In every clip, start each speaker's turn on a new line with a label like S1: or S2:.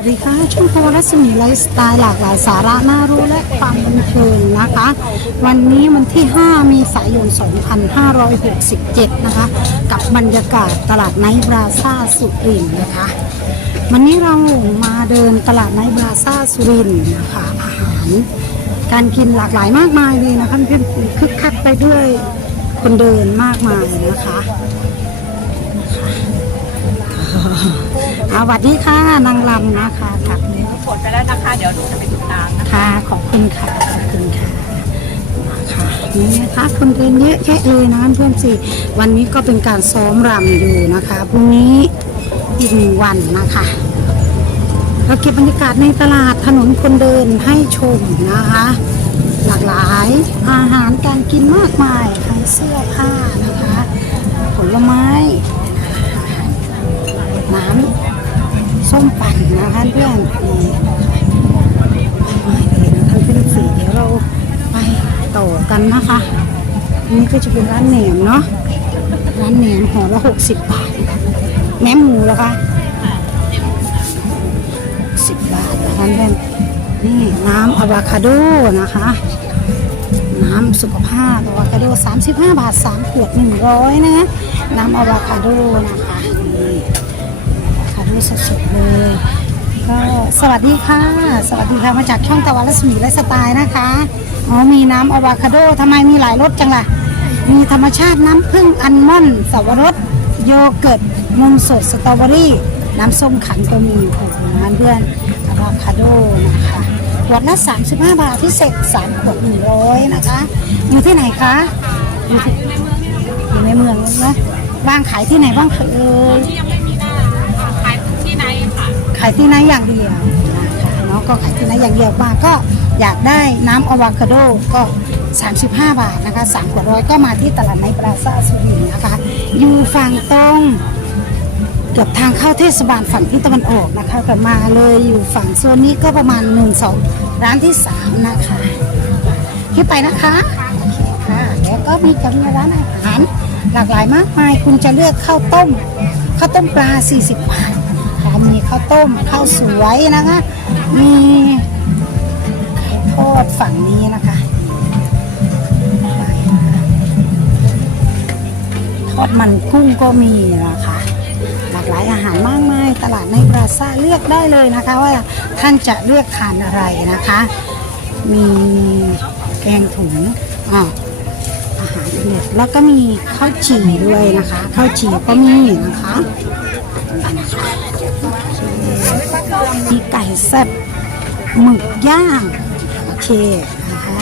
S1: สวัสดีค่ะช่องโทรรัศมีไลฟ์สไตล์หลากหลายสาระน่ารู้และความบันเทิงนะคะ วันนี้วันที่ 5 มีสายน 2567 นะคะ กับบรรยากาศตลาดไนท์บราซ่าสุรินนะคะ วันนี้เรามาเดินตลาดไนท์บราซ่าสุรินนะคะ อาหารการกินหลากหลายมากมายเลยนะคะเพื่อนคึกคักไปด้วยคนเดินมากมายนะคะ อาสวัสดีค่ะนางลำนะคะครับนี้
S2: กดไปแล้วนะคะ เดี๋ยวหนูจะไปติดตามนะ
S1: ค่ะขอบคุณค่ะ ขอบคุณค่ะค่ะนี่นะคะคนเดินเยอะแยะเลยนะเพื่อนสิ วันนี้ก็เป็นการซ้อมรำอยู่นะคะพรุ่งนี้อีกหนึ่งวันนะคะเราเก็บบรรยากาศในตลาดถนนคนเดินให้ชมนะคะ หลากหลายอาหารการกินมากมายทั้งเสื้อผ้านะคะ ผลไม้ น้ำส้มปั่นนะคะเพื่อนนี่มาเลยนะท่านเพื่อนสีเดี๋ยวเราไปต่อกันนะคะอันนี่ก็จะเป็นร้านแหนมเนาะร้านแหนมห่อละหกสิบบาทแหนมหมูแล้วคะสิบบาทนะคะเพื่อนนี่น้ำอะวาคาโดนะคะน้ำสุขภาพอะวาคาโด 35 บาท 3 ขวด 100 นะ น้ำอะวาคาโดนะคะนี่อะวาคาโด สดๆเลย ก็สวัสดีค่ะ สวัสดีค่ะมาจากช่องตะวันรัศมีและสไตล์นะคะอ๋อมีน้ำอะวาคาโดทำไมมีหลายรสจังล่ะ มีธรรมชาติน้ำผึ้งอัลมอนด์สวรสโยเกิร์ตนมสดสตรอเบอรี่ น้ำส้มขันก็มีโอ้โหนเพื่อนอะวาคาโดนะคะขวดละ 35 บาทพิเศษ3ขวด100 นะคะ อยู่ที่ไหนคะอยู่ที่อยู่ในเมืองนะวางขายที่ไหนบ้างเอ่
S2: ย ขายที่ไหน
S1: อย่างเดียวนะคะเนาะก็ขายที่ไหนอย่างเดียวมาก็อยากได้น้ำอะวาคาโดก็ 35 บาทนะคะสามขวดร้อยก็มาที่ตลาดในปราซาสุรินนะคะ อยู่ฝั่งตรงเกือบทางเข้าเทศบาลฝั่งที่ตะวันออกนะคะก็มาเลยอยู่ฝั่งโซนนี้ก็ประมาณหนึ่งสองร้านที่สามนะคะที่ไปนะคะค่ะแล้วก็มีกับร้านอาหารหลากหลายมากมาย คุณจะเลือกข้าวต้มข้าวต้มปลา 40 บาท มีข้าวต้มข้าวสวยนะคะ มีไข่ทอดฝั่งนี้นะคะทอดมันกุ้งก็มีนะคะหลากหลายอาหารมากมายตลาดในปราซาเลือกได้เลยนะคะ ว่าท่านจะเลือกทานอะไรนะคะ มีแกงถุงอ่าอาหารเด็ดแล้วก็มีข้าวจี่ด้วยนะคะ ข้าวจี่ก็มีนะคะ มีไก่แซ่บหมึกย่าง โอเคนะคะ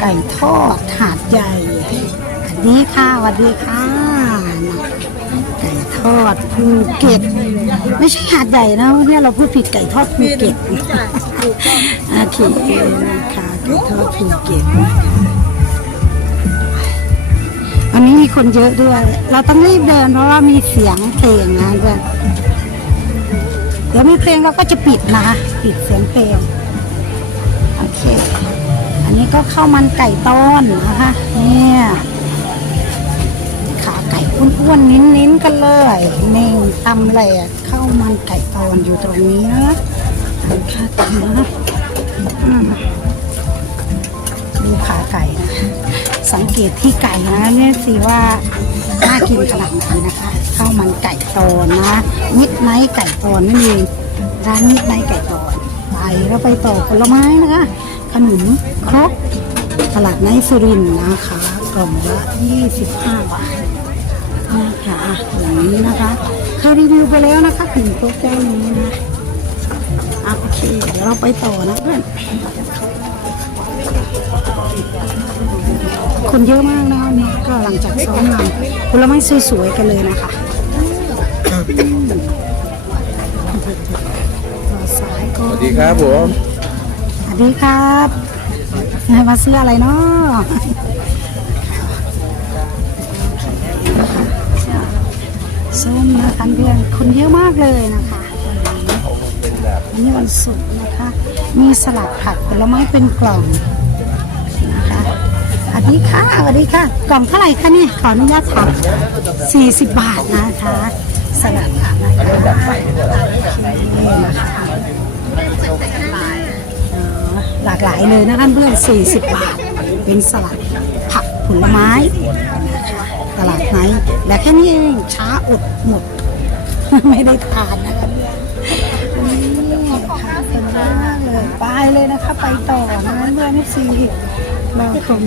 S1: ไก่ทอดถาดใหญ่สวัสดีค่ะสวัสดีค่ะ ไก่ทอดภูเก็ต ไม่ใช่หาดใหญ่นะเนี่ยเราพูดผิดไก่ทอดภูเก็ตโอเคนะคะไก่ทอดภูเก็ตอันนี้มีคนเยอะด้วย เราต้องรีบเดินเพราะว่ามีเสียงเพลงนะเพื่อน เดี๋ยวมีเพลงเราก็จะปิดนะคะปิดเสียงเพลงโอเค อันนี้ก็ข้าวมันไก่ต้นนะคะเนี่ยขาไก่อ้วนๆนิ้นๆกันเลยเน่งตำแหลกข้าวมันไก่ตอนอยู่ตรงนี้นะทานข้าวตำนะดูขาไก่นะสังเกตที่ไก่นะเนี่ยสิว่าน่ากินขนาดไหนนะาวมันไก่ตอนนะมิดไนท์ไก่ตอนนั่นเองร้านมิดไนท์ไก่ตอนไปแล้วไปต่อผลไม้นะคะขนมครกตลาดไนท์สุรินนะคะกล่องละ25 บาทนะคะอย่างนี้นะคะเคยรีวิวไปแล้วนะคะถึงโปรแกรมนี้นะโอเคเดี๋ยวเราไปต่อนะเพื่อนคนเยอะมากนะวันนี้ก็หลังจากซ้อมงานผลไม้สวยๆกันเลยนะคะ ต่อสายก็
S3: สวัสดีครับผม
S1: สวัสดีครับมาซื้ออะไรเนาะส้มนะคะเพื่อนคนเยอะมากเลยนะคะวันนี้วันศุกร์นะคะ มีสลัดผักผลไม้เป็นกล่องนะคะสวัสดีค่ะสวัสดีค่ะ กล่องเท่าไหร่คะเนี่ยขออนุญาตถาม40 บาทนะคะ สลัดนะคะนี่นะคะหลากหลายเลยนะคะเพื่อน40 บาท เป็นสลัดผักผลไม้ ตลาดไหนและแค่นี้เองช้าอดหมด ไม่ได้ทานนะคะเพื่อนนี่ค่ะเป็นมากเลยไปเลยนะคะไปต่อนะเพื่อนซีเราคง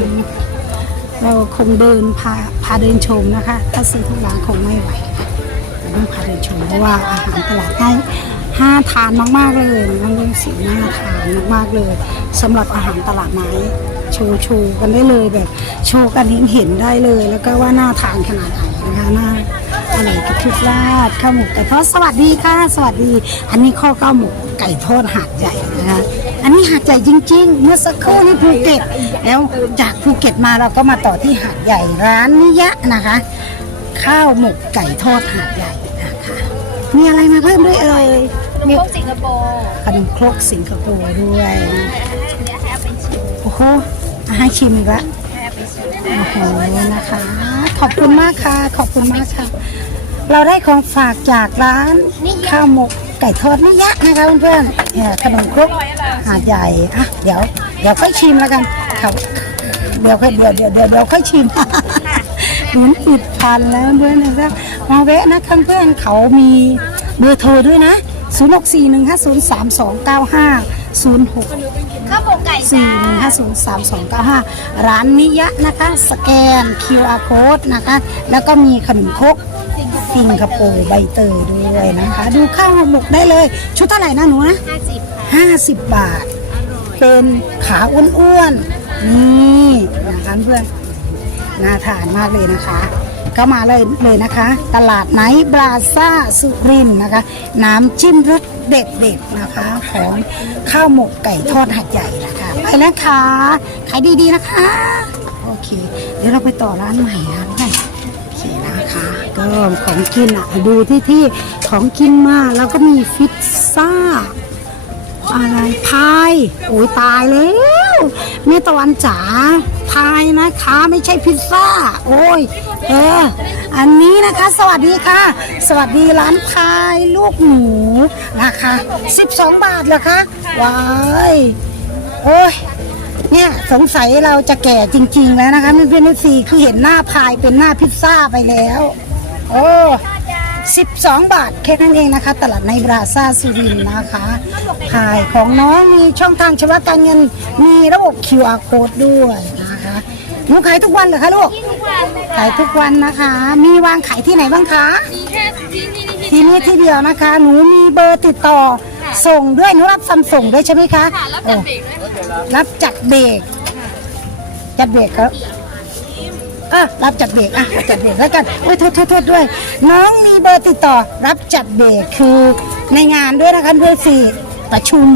S1: เราคงเดินพาพาเดินชมนะคะ ถ้าซื้อทุกร้านคงไม่ไหว ค่ะแต่องพาเดินชมเพราะว่าอาหารตลาดให้ห้าทานมากๆเลยน้องเรื่องสีน่าทานมากๆเลยสำหรับอาหารตลาดไม้โชว์โชว์กันได้เลยแบบ โชว์กันเห็นเห็นได้เลย แล้วก็ว่าน่าทานขนาดไหนนะคะน่าอะไรกับทุกราดข้าวหมกไก่ทอดสวัสดีค่ะสวัสดี อันนี้ข้าวข้าวหมกไก่ทอดหาดใหญ่นะคะอันนี้หาดใหญ่จริง ๆ เมื่อสักครู่นี่ภูเก็ตแล้วจากภูเก็ตมาเราก็มาต่อที่หาดใหญ่ร้านนิยะนะคะ ข้าวหมกไก่ทอดหาดใหญ่นะคะมีอะไรมาเพิ่มด้วยเอ่ยมี
S2: พวกสิงคโปร์
S1: ขนมครกสิงคโปร์ด้วย
S2: เดี๋ยวให้เอาไปชิม
S1: โอ้โหอาให้ชิมอีกละ
S2: ให้เอาไปชิม
S1: โอ้โหนะคะ ขอบคุณมากค่ะ ขอบคุณมากค่ะ เราได้ของฝากจากร้านข้าวหมกไก่ทอดนิยะนะคะเพื่อนๆเนี่ยขนมครกหาดใหญ่อะเดี๋ยวเดี๋ยวค่อยชิมแล้วกันครับเดี๋ยวค่อยเดี๋ยวเดี๋ยวเดี๋ยวเดี๋ยวค่อยชิม เหมือนปิดพันแล้วเพื่อนนะครับมาแวะนะเพื่อนๆเขามีเบอร์โทรด้วยนะ 0 6 4 1 5 0 3 2 9 5 0 6
S2: ข้าวหมกไก่
S1: 4 1 5 0 3 2 9 5 ร้านนิยะนะคะ สแกน QR code นะคะ แล้วก็มีขนมครกสิงคโปร์ใบเตยด้วยนะคะ ดูข้าวหมกได้เลย ชุดเท่าไหร่นะหนูนะ
S2: ห้าสิบค่ะ
S1: 50 บาท เป็นขาอ้วนๆ นี่นะคะเพื่อน น่าทานมากเลยนะคะ ก็มาเลยเลยนะคะ ตลาดไนท์บราซ่าสุรินนะคะ น้ำจิ้มรสเด็ดๆนะคะของข้าวหมกไก่ทอดหัดใหญ่นะคะไปนะคะขายดีๆนะคะโอเค เดี๋ยวเราไปต่อร้านใหม่นะเพื่อนโอเคนะคะก็ของกินอะดูที่ที่ของกินมาแล้วก็มีฟิตซ่าอะไรพายโอ้ยตายแล้วแม่ตะวันจ๋า พายนะคะ ไม่ใช่พิซซ่า โอ้ย เออ อันนี้นะคะ สวัสดีค่ะ สวัสดีร้านพายลูกหมูนะคะ 12 บาทเหรอคะว้ายโอ้ยเนี่ยสงสัยเราจะแก่จริง ๆ แล้วนะคะเพื่อนๆสี่คือเห็นหน้าพายเป็นหน้าพิซซ่าไปแล้ว โอ้12บาทแค่นั้นเองนะคะ ตลาดในบราซ่าสุรินนะคะขายของน้องมีช่องทางชำระการเงินมีระบบ QR code ด้วย หนูขายทุกวันเหรอคะลูก
S2: ทุกวันเลย
S1: ขายทุกวันนะคะ มีวางขายที่ไหนบ้างคะ
S2: มีแค่ที่นี่ที่
S1: ที่นี่ที่เดียวนะคะ หนูมีเบอร์ติดต่อ ส่งด้วยหนูรับซัมส่งด้วยใช่ไหมคะ
S2: ค่ะแล้วจัดเบรกด้วยค่ะ
S1: รับจัดเบรก จัดเบรกครับอะรับจัดเบรกอะจัดเบรกแล้วกันโอ้ยโทษโทษโทษด้วย น้องมีเบอร์ติดต่อ รับจัดเบรกคือในงานด้วยนะคะเพื่อนสี่ประชุม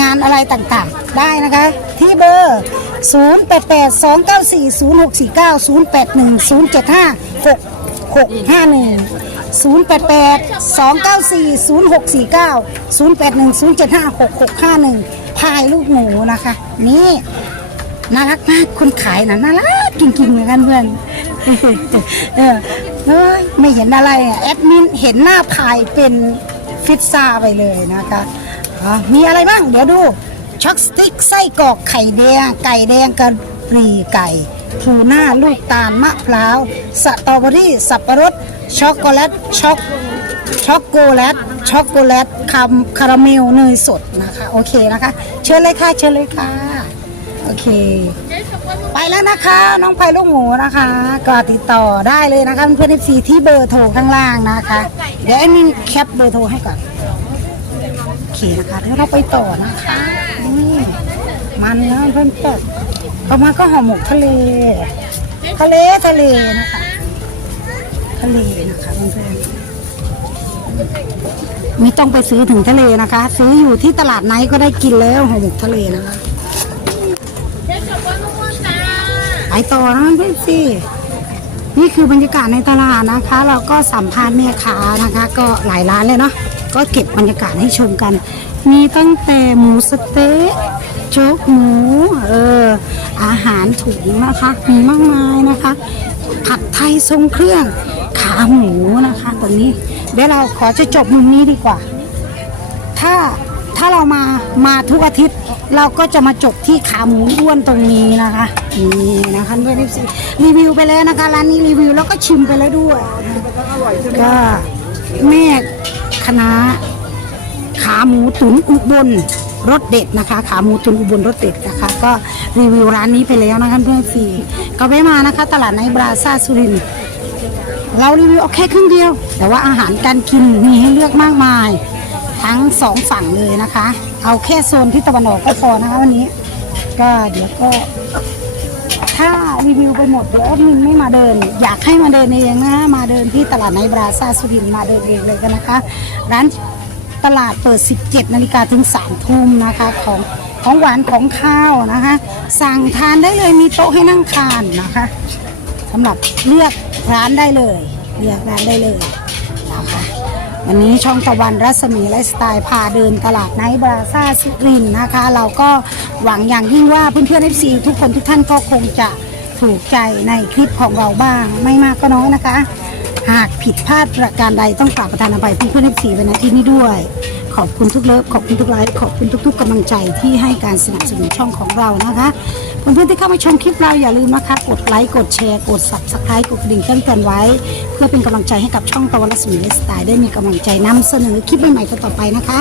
S1: งานอะไรต่างๆ ได้นะคะ ที่เบอร์ 0 8 8 2 9 4 0 6 4 9 0 8 1 0 7 5 6 6 5 1 0 8 8 2 9 4 0 6 4 9 0 8 1 0 7 5 6 6 5 1 พายลูกหมูนะคะ นี่น่ารักมากคนขายนะน่ารักจริงๆเหมือนกันเพื่อนเออไม่เห็นอะไรแอดมินเห็นหน้าพายเป็น ฟิตซ่าไปเลยนะคะะมีอะไรบ้าง เดี๋ยวดูช็อกสติ๊กไส้กรอกไข่แดง ไก่แดงกะหรี่ไก่ทูน่าลูกตาลมะพร้าวสตรอเบอรี่ สับปะรด ช็อกโกแลตช็อกช็อกโกแลตช็อกโกแลตคำคาราเมลเนยสดนะคะ โอเคนะคะ เชิญเลยค่ะ เชิญเลยค่ะ โอเค ไปแล้วนะคะ น้องไผ่ลูกหมูนะคะ ก็ติดต่อได้เลยนะคะเพื่อนๆซีที่เบอร์โทรข้างล่างนะคะ เดี๋ยวแอดมินแคปเบอร์โทรให้ก่อนโอเคนะคะเดี๋ยวเราไปต่อนะคะนี่มันนะเพื่อนๆต่อมาก็ห่อหมกทะเล ทะเลทะเลนะคะ ทะเลนะคะเพื่อนๆไม่ต้องไปซื้อถึงทะเลนะคะ ซื้ออยู่ที่ตลาดไนก็ได้กินแล้วห่อหมกทะเลนะคะ
S2: เด็กกับว่าทุกคนจ้า
S1: ไปต่อนะเพื่อนสินี่คือบรรยากาศในตลาดนะคะ เราก็สัมภาษณ์แม่ค้านะคะ ก็หลายร้านเลยเนาะก็เก็บบรรยากาศให้ชมกัน มีตั้งแต่หมูสเต๊ะโจ๊กหมูเอออาหารถุงนะคะ มีมากมายนะคะ ผัดไทยทรงเครื่องขาหมูนะคะตรงนี้เดี๋ยวเราขอจะจบมุมนี้ดีกว่า ถ้า ถ้าเรามามาทุกอาทิตย์ เราก็จะมาจบที่ขาหมูอ้วนตรงนี้นะคะนี่นะคะเพื่อนๆรีวิวไปแล้วนะคะร้านนี้รีวิวแล้วก็ชิมไปแล้วด้วยก็แม่คณะขาหมูตุ๋นอุบลรสเด็ดนะคะ ขาหมูตุ๋นอุบลรสเด็ดนะคะ ก็รีวิวร้านนี้ไปแล้วนะคะเพื่อนสี่ก็ไปมานะคะ ตลาดในบราซ่าสุรินทร์เรารีวิวเอาแค่ครึ่งเดียว แต่ว่าอาหารการกินมีให้เลือกมากมาย ทั้งสองฝั่งเลยนะคะ เอาแค่โซนที่ตะวันออกก็พอนะคะวันนี้ ก็เดี๋ยวก็ ถ้ารีวิวไปหมดเดี๋ยวแอดมินไม่มาเดิน อยากให้มาเดินเองนะมาเดินที่ตลาดในบราซาสุรินมาเดินเองเลยกันนะคะ ร้านตลาดเปิด 17 นาฬิกาถึง 3 ทุ่มนะคะ ของของหวานของข้าวนะคะ สั่งทานได้เลยมีโต๊ะให้นั่งทานนะคะสำหรับเลือกร้านได้เลย เลือกร้านได้เลยนะคะ วันนี้ช่องตะวันรัศมีไลฟ์สไตล์พาเดินตลาดไนท์บราซ่าสุรินนะคะ เราก็หวังอย่างยิ่งว่าเพื่อนๆเอฟซีทุกคนทุกท่านก็คงจะถูกใจในคลิปของเราบ้าง ไม่มากก็น้อยนะคะ หากผิดพลาดประการใดต้องกราบประทานอภัยเพื่อนๆเอฟซีไว้ณที่นี้ด้วย ขอบคุณทุกเลิฟขอบคุณทุกไลค์ขอบคุณทุก ๆกำลังใจที่ให้การสนับสนุนช่องของเรานะคะเพื่อนๆที่เข้ามาชมคลิปเราอย่าลืมนะคะ กดไลค์กดแชร์กด subscribe กดกระดิ่งแจ้งเตือนไว้ เพื่อเป็นกำลังใจให้กับช่องตะวันรัศมีไลฟ์สไตล์ได้มีกำลังใจนำเสนอคลิปใหม่ๆต่อไปนะคะ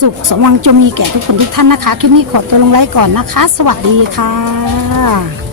S1: สุขสมหวังจะมีแก่ทุกคนทุกท่านนะคะ คลิปนี้ขอตัวลงไลค์ก่อนนะคะ สวัสดีค่ะ